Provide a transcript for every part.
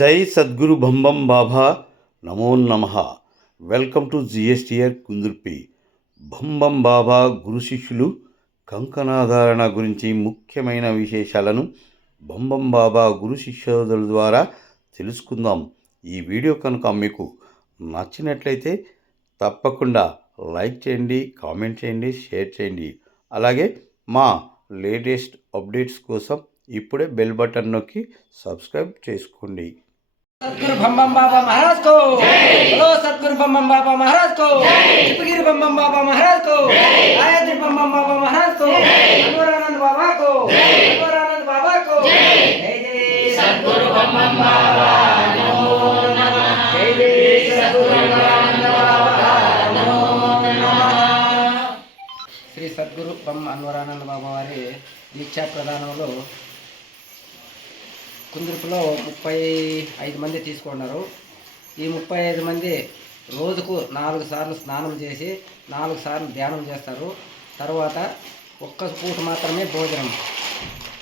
జై సద్గురు భంబం బాబా నమో నమ. Welcome to GSTR Kundurpi. భంబం బాబా గురు శిష్యులు కంకణాధారణ గురించి ముఖ్యమైన విశేషాలను భంబం బాబా గురు శిష్యుల ద్వారా తెలుసుకుందాం. ఈ వీడియో కనుక మీకు నచ్చినట్లయితే తప్పకుండా లైక్ చేయండి కామెంట్ చేయండి షేర్ చేయండి. అలాగే మా లేటెస్ట్ అప్డేట్స్ కోసం ఇప్పుడే బెల్ బటన్ నొక్కి సబ్స్క్రైబ్ చేసుకోండి. सतगुरु भम्बम बाबा महाराज को बोलो सतगुरु भम्बम बाबा महाराज को चिपगिरी भम्बम बाबा महाराज को गायत्री भम्बम बाबा महाराज को अनवरानंद बाबा को अनवरानंद बाबा को जय जय सतगुरु भम्बम बाबा नमो नमः जय जय सतगुरु अनवरानंद बाबा नमो नमः శ్రీ సద్గురు బొమ్మ అన్వరానంద బాబా వారి దీక్షా ప్రదానంలో కుందరుపులో ముప్పై ఐదు మంది తీసుకున్నారు. ఈ ముప్పై ఐదు మంది రోజుకు నాలుగు సార్లు స్నానం చేసి నాలుగు సార్లు ధ్యానం చేస్తారు. తర్వాత ఒక్క పూట మాత్రమే భోజనం.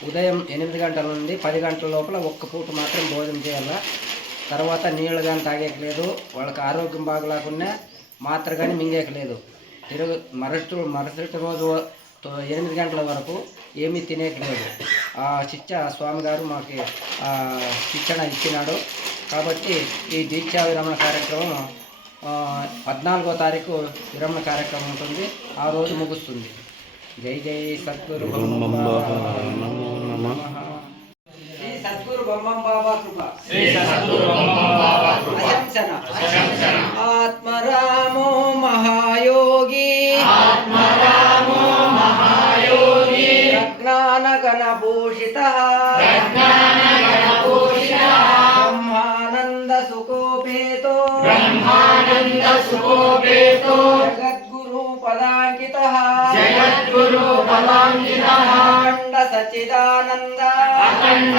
ఉదయం ఎనిమిది గంటల నుండి పది గంటల లోపల ఒక్క పూట మాత్రం భోజనం చేయాలి. తర్వాత నీళ్ళు కానీ తాగేయట్లేదు. వాళ్ళకి ఆరోగ్యం బాగలేకుండా మాత్ర కానీ మింగేయట్లేదు. తిరుగు మరుసటి మరుసటి రోజు ఎనిమిది గంటల వరకు ఏమీ తినేయట్లేదు ఆ శిక్ష స్వామి గారు మాకు ఆ శిక్షణ ఇచ్చినాడు. కాబట్టి ఈ దీక్షా విరమణ కార్యక్రమం ఆ, పద్నాలుగో తారీఖు విరమణ కార్యక్రమం ఉంటుంది. ఆ రోజు ముగుస్తుంది. జై జై సద్గురు సద్గురు బొమ్మం బాబా కృప. ప్రజ్ఞాన గణ భూషిత ప్రజ్ఞాన గణ భూషిత బ్రహ్మానంద సుఖోపేతో బ్రహ్మానంద సుఖోపేతో జగద్గురు పదాంకిత జగద్గురు పదాంకిత అఖండ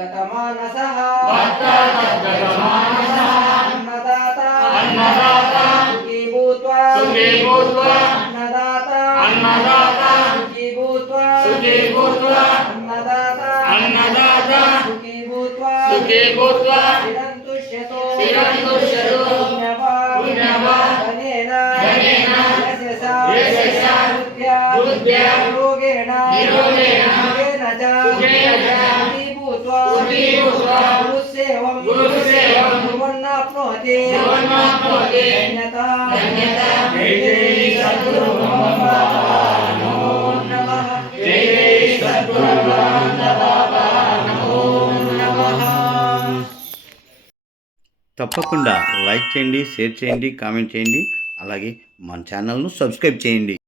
गतमानसः अन्नदाता। सुखी भूत्वा अन्नदाता। सुखी भूत्वा अन्नदाता। सुखी भूत्वा सुखी भूत्वा चिरन्तुष्यतो चिरन्तुष्यतो पुण्यवान् धनेन। धनेन। यशसा। తప్పకుండా లైక్ చేయండి షేర్ చేయండి కామెంట్ చేయండి అలాగే మన ఛానల్ను సబ్స్క్రైబ్ చేయండి.